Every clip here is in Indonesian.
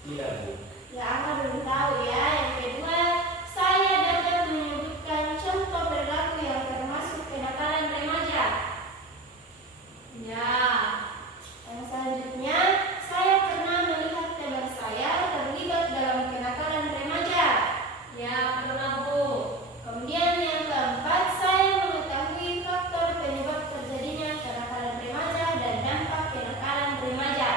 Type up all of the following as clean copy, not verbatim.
Tidak, Bu. Ya, Angga belum tahu ya. Yang kedua, saya dapat menyebutkan contoh perilaku yang termasuk kenakalan remaja. Ya, yang selanjutnya, saya pernah melihat teman saya terlibat dalam kenakalan remaja. Ya, pernah, Bu. Kemudian yang keempat, saya mengetahui faktor penyebab terjadinya kenakalan remaja dan dampak kenakalan remaja.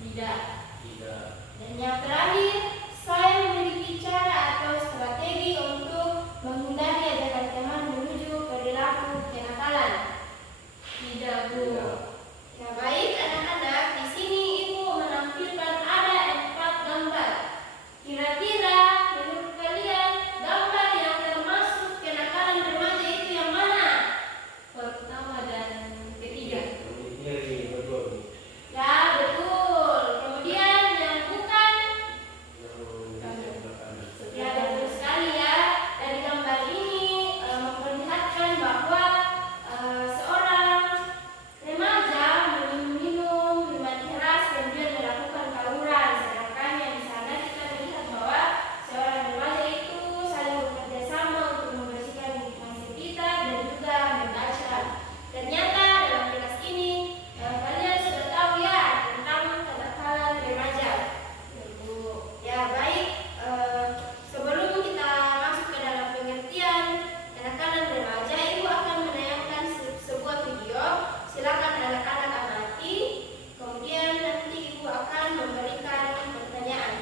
Tidak. Tidak. Dan yang terakhir, saya memiliki cara atau strategi untuk menghindari ajakan teman menuju perilaku kenakalan. Tidak, Bu. Tidak. Ya baik anak-anak, di sini Ibu menampilkan ada 4 gambar. Kira-kira menurut kalian gambar yang termasuk kenakalan remaja itu yang mana? Pertama dan ketiga. Ini betul. Ya betul. Kemudian yang bukan. Ya betul sekali ya. Dari gambar ini memperlihatkan bahwa seorang remaja minum minuman keras kemudian melakukan tawuran. Sedangkan yang di sana kita melihat bahwa seorang remaja itu saling bekerja sama untuk membersihkan lingkungan sekitar dan juga membaca. Ternyata dalam kelas ini kalian sudah tahu ya tentang kenakalan remaja. Ya baik, sebelum kita masuk ke dalam pengertian kenakalan remaja, Ibu akan menayangkan sebuah video. Silakan anak-anak amati. Kemudian nanti Ibu akan memberikan pertanyaan.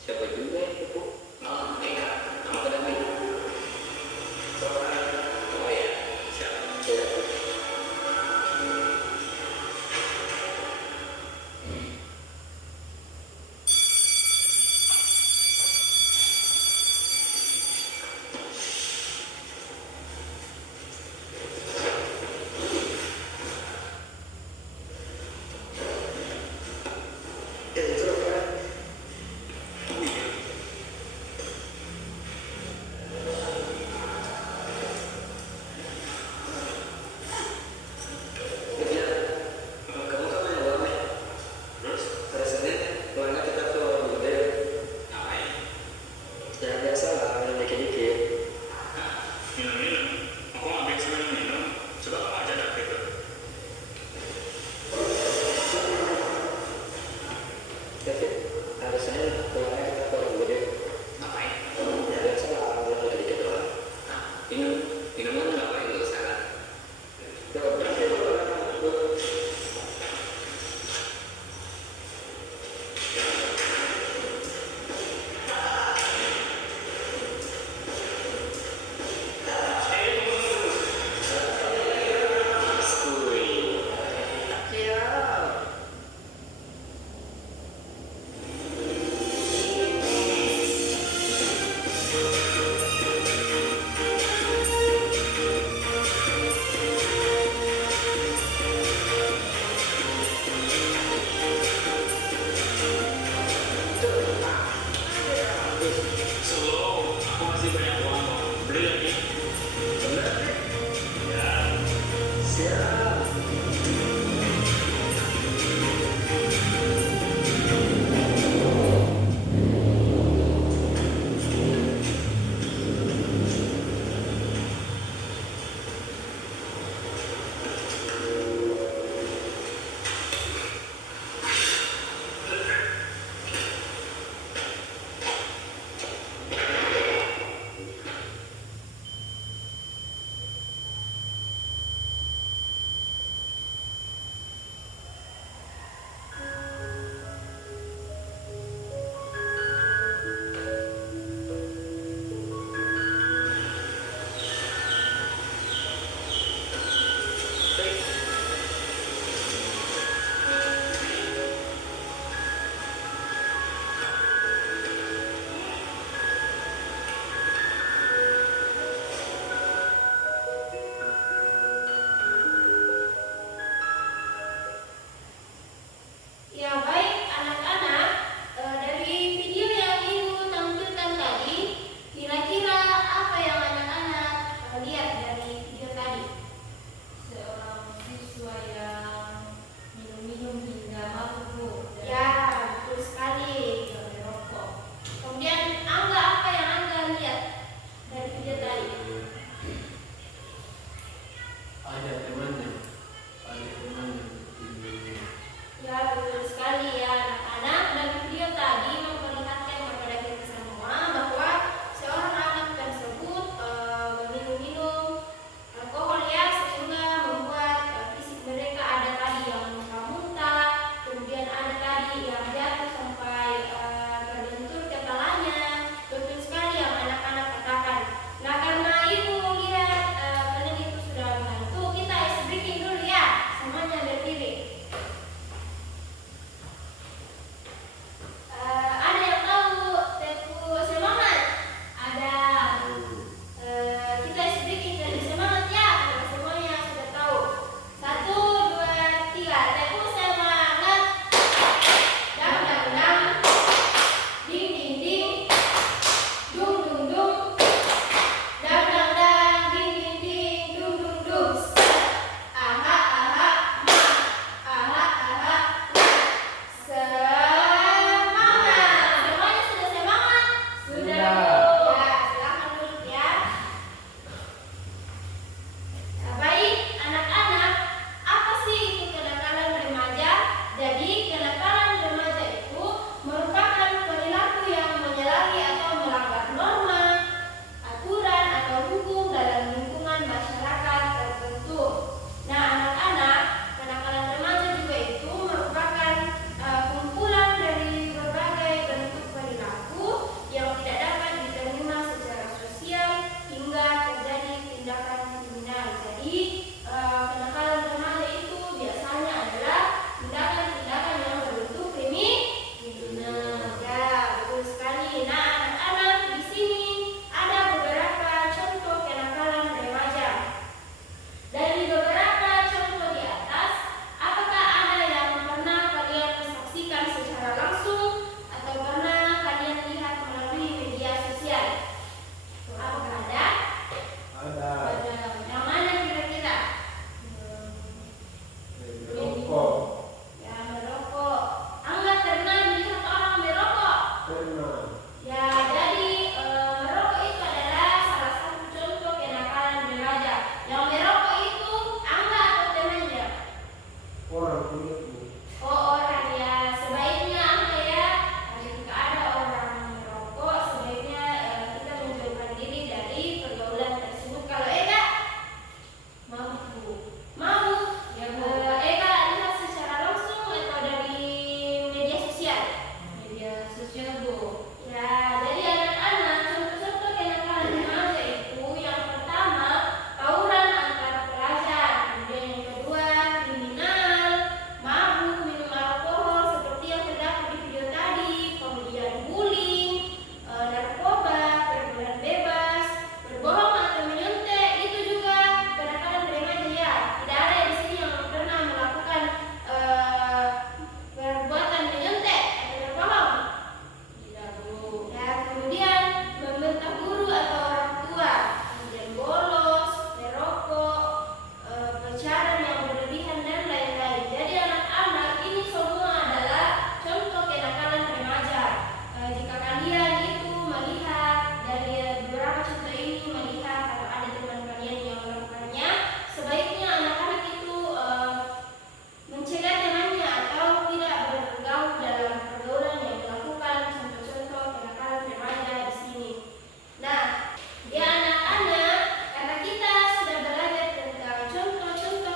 Siapa juga yang itu? Oh, enggak. Nama kedamai. Oh ya, siapa? Jadi kenakalan remaja itu biasanya adalah tindakan-tindakan yang berbentuk kriminal. Ya, betul sekali. Nah, anak-anak, di sini ada beberapa contoh kenakalan remaja. Dari beberapa contoh di atas, apakah ada yang pernah kalian saksikan secara langsung atau pernah kalian lihat melalui media sosial? Apakah ada? Ada. Yang mana kira-kira? Rokok. Ya, merokok. Angga pernah melihat orang merokok? Pernah. Ya, jadi merokok itu adalah salah satu contoh kenakalan remaja. Yang merokok itu Angga atau temannya? Orang kulitmu. Oh, orang ya. Sebaiknya Angga ya, jika ada orang merokok, sebaiknya kita menjauhkan diri dari pergaulan tersebut. Kalau Eka mau, ya Eka lihat secara langsung atau dari media sosial? Media sosial, Bu. Ya, jadi anak-anak, contoh-contoh kenakalan remaja itu yang pertama tawuran antar pelajar, kemudian yang kedua kriminal, mabuk, minum alkohol seperti yang terdapat di video tadi, kemudian bullying, narkoba, pergaulan bebas, berbohong atau menyontek, itu juga kenakalan remaja ya. Tidak ada di sini yang pernah melakukan perbuatan menyontek atau berbohong. Tidak, Bu. Ya, kemudian membentak guru atau orang tua, kemudian bolos, merokok, pacaran yang berlebihan dan lain-lain. Jadi anak-anak, ini semua adalah contoh kenakalan remaja. Jika kalian itu melihat dari beberapa contoh ini, melihat atau ada teman kalian yang melakukannya, sebaiknya anak-anak itu mencegah temannya atau tidak bergaul dalam pergaulan yang melakukan contoh-contoh kenakalan remaja di sini. Nah, ya anak-anak, karena kita sudah belajar tentang contoh-contoh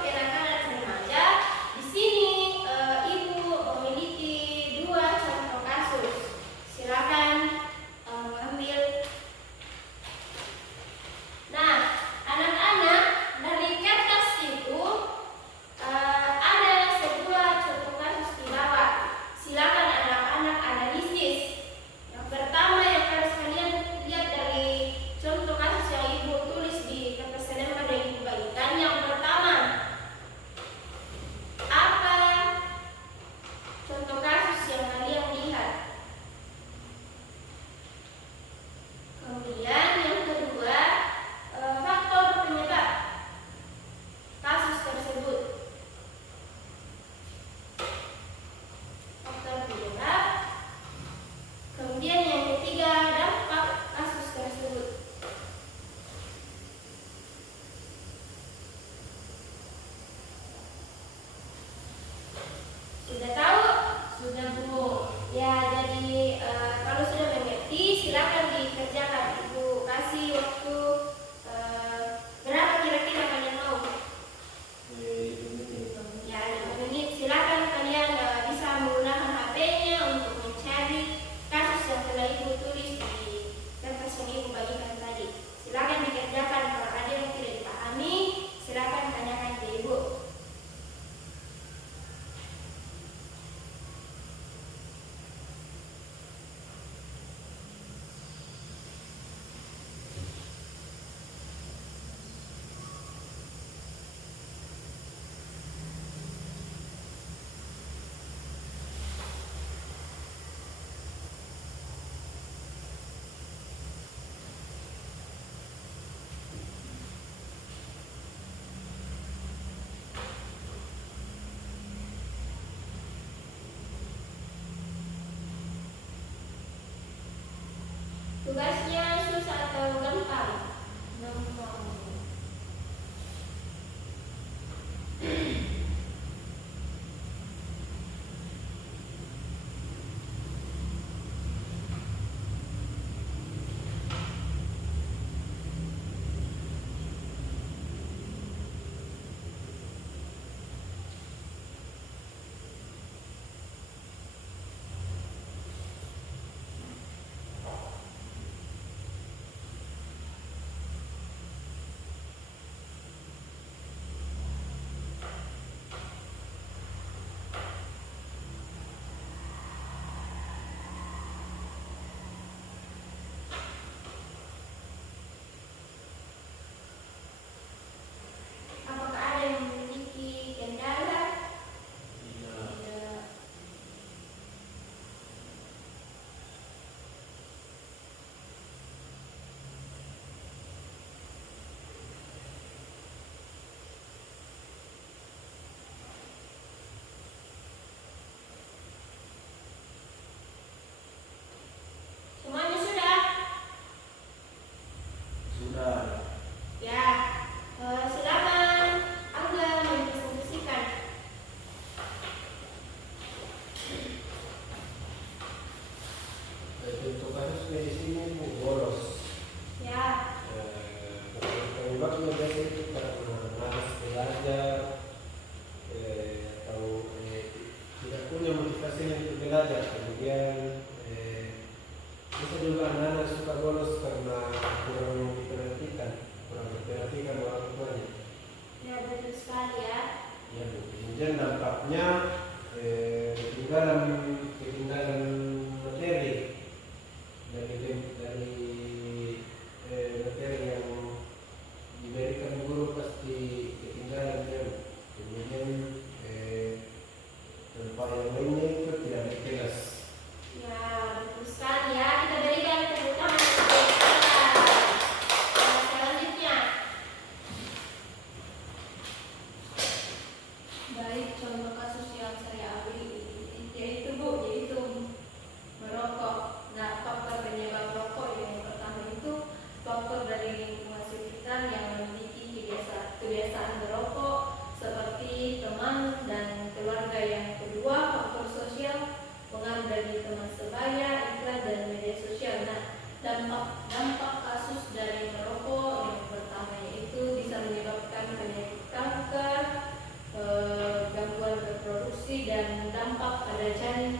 betul sekali ya. Ya, Bu. Kemudian dampaknya ketinggalan materi dari materi yang diberikan guru pasti ketinggalan ya. Kemudian dampak yang lainnya itu tidak ada kelas. Ya, betul sekali ya. Kita berikan tepuk tangan untuk kita. Selanjutnya, Baik, contoh kasus yang saya ambil yaitu Bu, yaitu merokok. Nah, faktor penyebab rokok yang pertama itu faktor dari lingkungan sekitar yang memiliki kebiasaan merokok seperti teman dan keluarga. Yang kedua, faktor sosial, pengaruh dari teman sebaya, iklan dan media sosial. Nah, dampak kasus dari merokok yang pertama yaitu bisa menyebabkan penyakit kanker, gangguan reproduksi dan dampak pada janin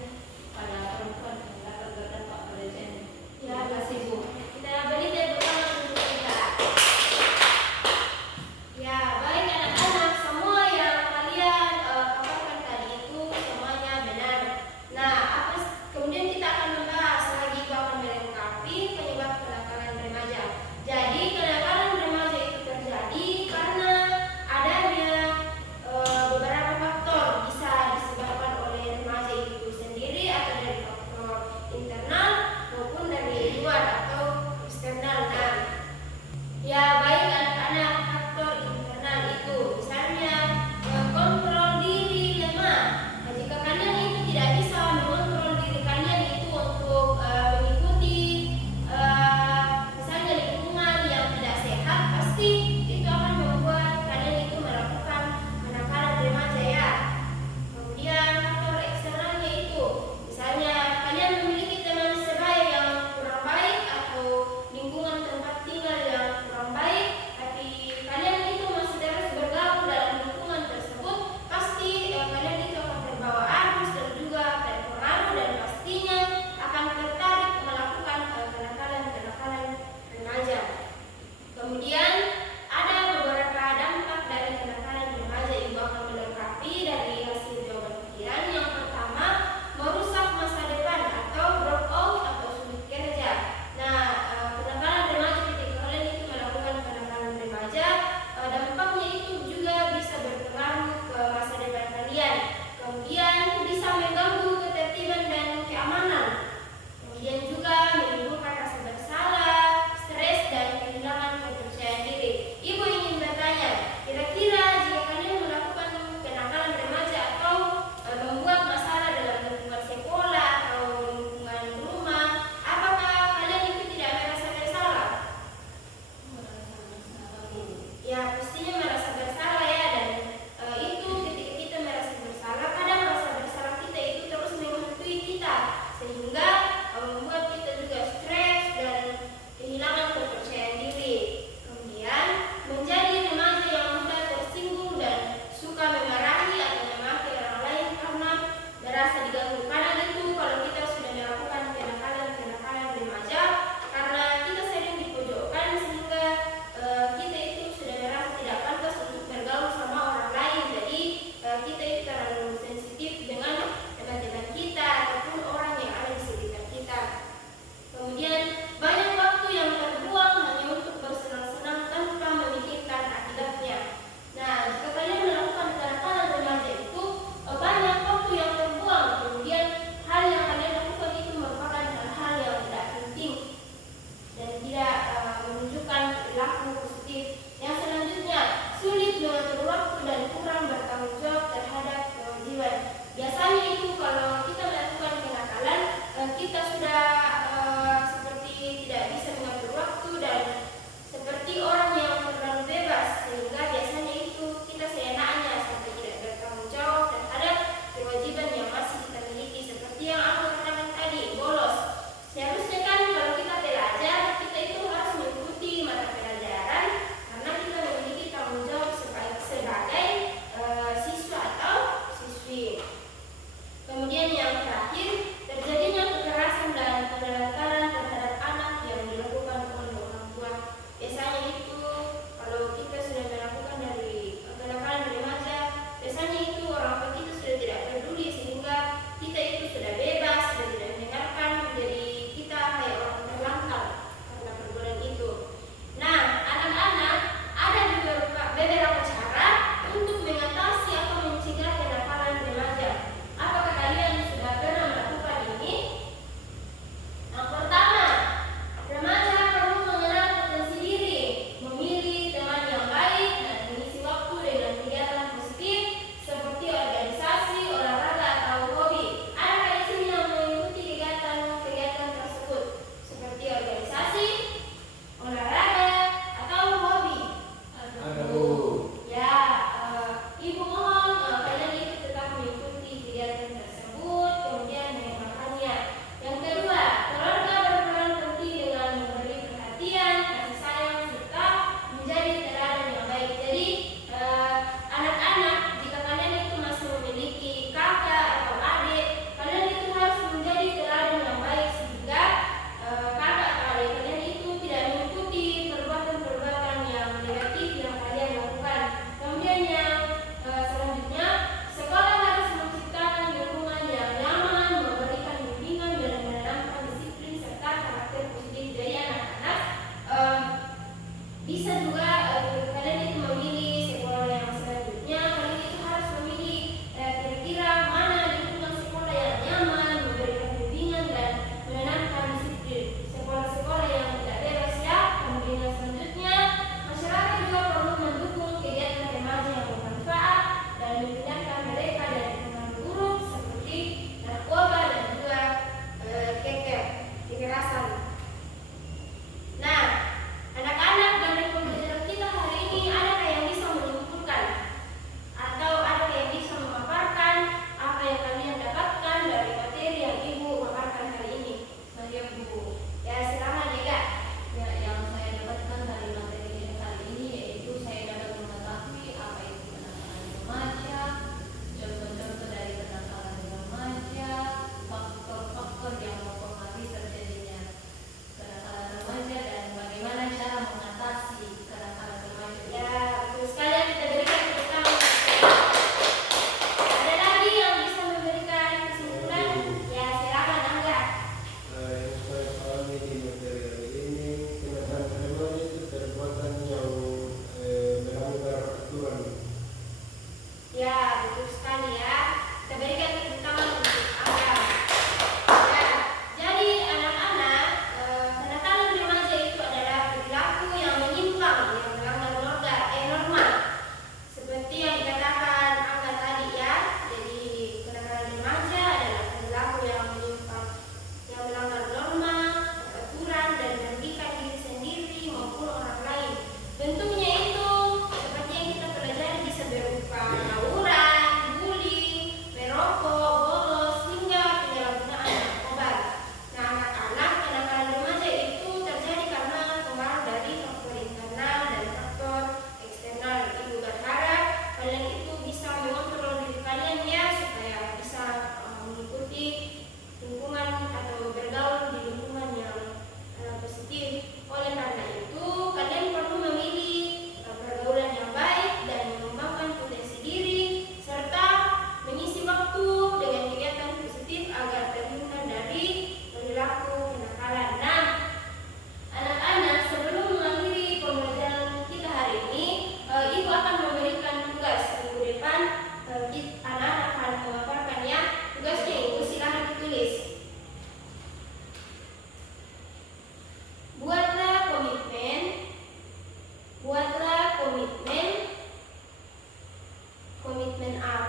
komitmen apa